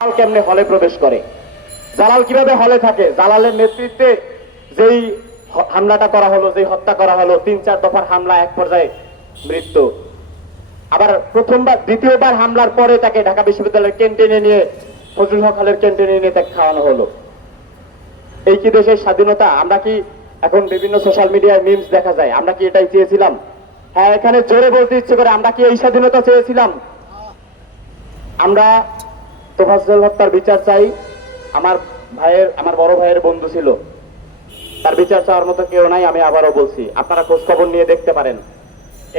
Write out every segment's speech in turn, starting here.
জালাল কেমনে হলে প্রবেশ করে? জালাল কীভাবে হলে থাকে? জালালের নেতৃত্বে যেই হামলাটা করা হলো, যেই হত্যা করা হলো, তিন চার দফার হামলা, এক পর্যায়ে মৃত্যু। আবার প্রথমবার, দ্বিতীয়বার হামলার পরে তাকে ঢাকা বিশ্ববিদ্যালয়ের ক্যান্টিনে নিয়ে, ফজলুল হক হলের ক্যান্টিনে নিয়ে তাকে খাওয়ানো হলো। এই কি দেশের স্বাধীনতা? আমরা কি এখন বিভিন্ন সোশ্যাল মিডিয়ায় মিমস দেখা যায়? আমরা কি এটাই চেয়েছিলাম? হ্যাঁ এখানে জোরে বলতে ইচ্ছে করে আমরা কি এই স্বাধীনতা চেয়েছিলাম? আমরা তোফাজ্জল হত্যার বিচার চাই। আমার ভাইয়ের, আমার বড় ভাইয়ের বন্ধু ছিল। তার বিচার চাওয়ার মতো কেউ নাই, আমি আবারও বলছি। আপনারা খোঁজ খবর নিয়ে দেখতে পারেন।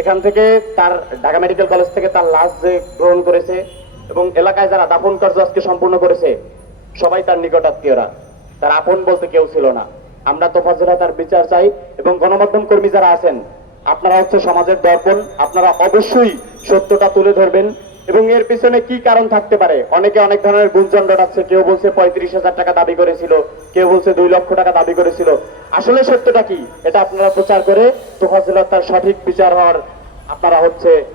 এখান থেকে তার ঢাকা মেডিকেল কলেজ থেকে তার লাশ যে গ্রহণ করেছে এবং এলাকায় যারা দাফন কার্য আজকে সম্পূর্ণ করেছে, সবাই তার নিকট আত্মীয়রা তার আপন বলতে কেউ ছিল না। আমরা তোফাজ্জল তার বিচার চাই এবং গণমাধ্যম কর্মী যারা আছেন, আপনারা হচ্ছে সমাজের দর্পণ। আপনারা অবশ্যই সত্যটা তুলে ধরবেন। এবং এর পিছনে কি কারণ থাকতে পারে? অনেকে অনেক ধরনের গুঞ্জন রটাচ্ছে কেউ বলছে পঁয়ত্রিশ হাজার টাকা দাবি করেছিল। কেউ বলছে দুই লক্ষ টাকা দাবি করেছিল। আসলে সত্যটা কি? এটা আপনারা প্রচার করে তোফাজুল তার সঠিক বিচার হওয়ার আপনারা হচ্ছে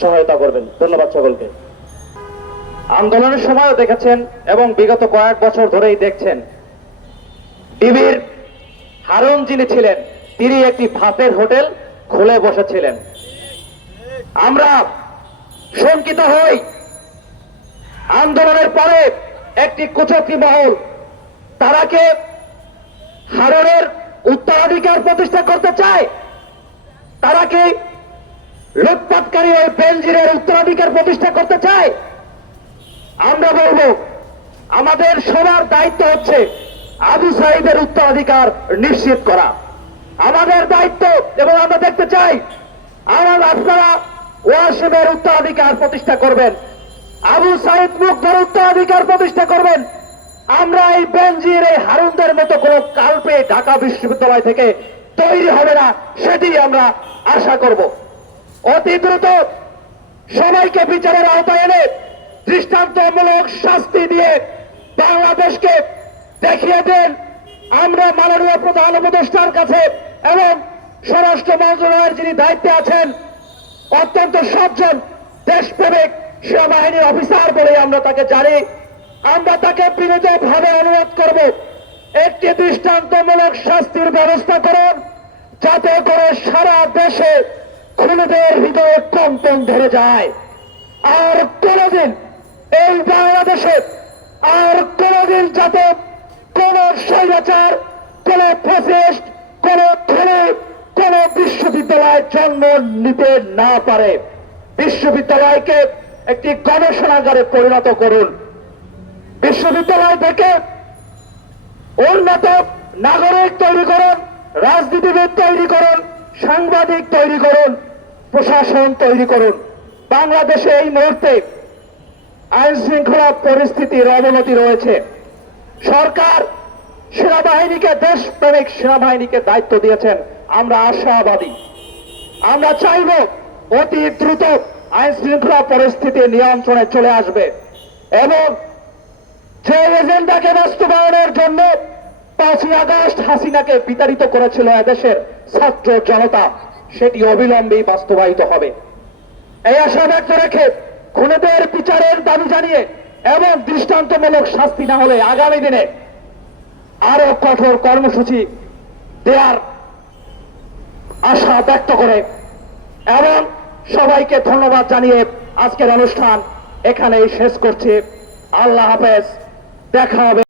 সহায়তা করবেন। ধন্যবাদ সকলকে। আন্দোলনের সময়ও দেখেছেন এবং বিগত কয়েক বছর ধরেই দেখছেন। ডিবির হারুন যিনি ছিলেন, তিনি একটি ভাতের হোটেল খুলে বসেছিলেন। আমরা শঙ্কিত হই। আন্দোলনের পরে একটি কুচক্রী মহল, তারাকে হারনের উত্তরাধিকার প্রতিষ্ঠা করতে চায়। তারা কি লুটপাটকারী ওই বেনজিরের উত্তরাধিকার প্রতিষ্ঠা করতে চায়। আমরা বলব, আমাদের সবার দায়িত্ব হচ্ছে আবু সাইদের উত্তরাধিকার নিশ্চিত করা। আমাদের দায়িত্ব, এবং আমরা দেখতে চাই, আমার আপনারা ওয়াসিমের উত্তরাধিকার প্রতিষ্ঠা করবেন। আবু সাইদ মুগ্ধের উত্তরাধিকার প্রতিষ্ঠা করবেন। আমরা এই বেনজির, এই হারুনদের মতো কোন কাল্পে ঢাকা বিশ্ববিদ্যালয় থেকে তৈরি হবে না, সেটি আমরা আশা করব। অতি দ্রুত সবাইকে বিচারের আওতায় এনে দৃষ্টান্তমূলক শাস্তি দিয়ে বাংলাদেশকে দেখিয়ে দেন আমরা মাননীয় প্রধান উপদেষ্টার কাছে এবং স্বরাষ্ট্র মন্ত্রণালয়ের যিনি দায়িত্বে আছেন অত্যন্ত সজ্জন দেশপ্রেমিক সেনাবাহিনীর অফিসার বলে আমরা তাকে জানি। আমরা তাকে বিনীতভাবে অনুরোধ করব, একটি দৃষ্টান্তমূলক শাস্তির ব্যবস্থা করুন, যাতে করে সারা দেশে খুনিদের হৃদয়ে কম্পন ধরে যায়। আর কোনদিন এই বাংলাদেশে আর কোনদিন যাতে কোন স্বৈরাচার, কোন ফ্যাসিস্ট কোন কোন বিশ্ববিদ্যালয় জন্ম নিতে না পারে। বিশ্ববিদ্যালয়কে একটি গবেষণাগারে পরিণত করুন। বিশ্ববিদ্যালয় থেকে উন্নত নাগরিক তৈরি করুন, রাজনীতিবিদ তৈরি করুন, সাংবাদিক তৈরি করুন, প্রশাসন তৈরি করুন। বাংলাদেশে এই মুহূর্তে আইন শৃঙ্খলা পরিস্থিতির অবনতি রয়েছে। সরকার সেনাবাহিনীকে দেশপ্রেমিক সেনাবাহিনীকে দায়িত্ব দিয়েছেন। আমরা আশাবাদী। আমরা চাইব অতি দ্রুত আইন শৃঙ্খলা পরিস্থিতি নিয়ন্ত্রণে চলে আসবে এবং যে এজেন্ডাকে বাস্তবায়নের জন্য পাঁচই আগস্ট হাসিনাকে বিতাড়িত করেছিল এদেশের ছাত্র জনতা। সেটি অবিলম্বেই বাস্তবায়িত হবে। এই আশা ব্যক্ত রেখে খুনেদের বিচারের দাবি জানিয়ে এবং দৃষ্টান্তমূলক শাস্তি না হলে আগামী দিনে আরও কঠোর কর্মসূচি দেওয়ার আশা ব্যক্ত করে। এবং সবাইকে ধন্যবাদ জানিয়ে আজকের অনুষ্ঠান এখানেই শেষ করছি। আল্লাহ হাফেজ। দেখা হবে।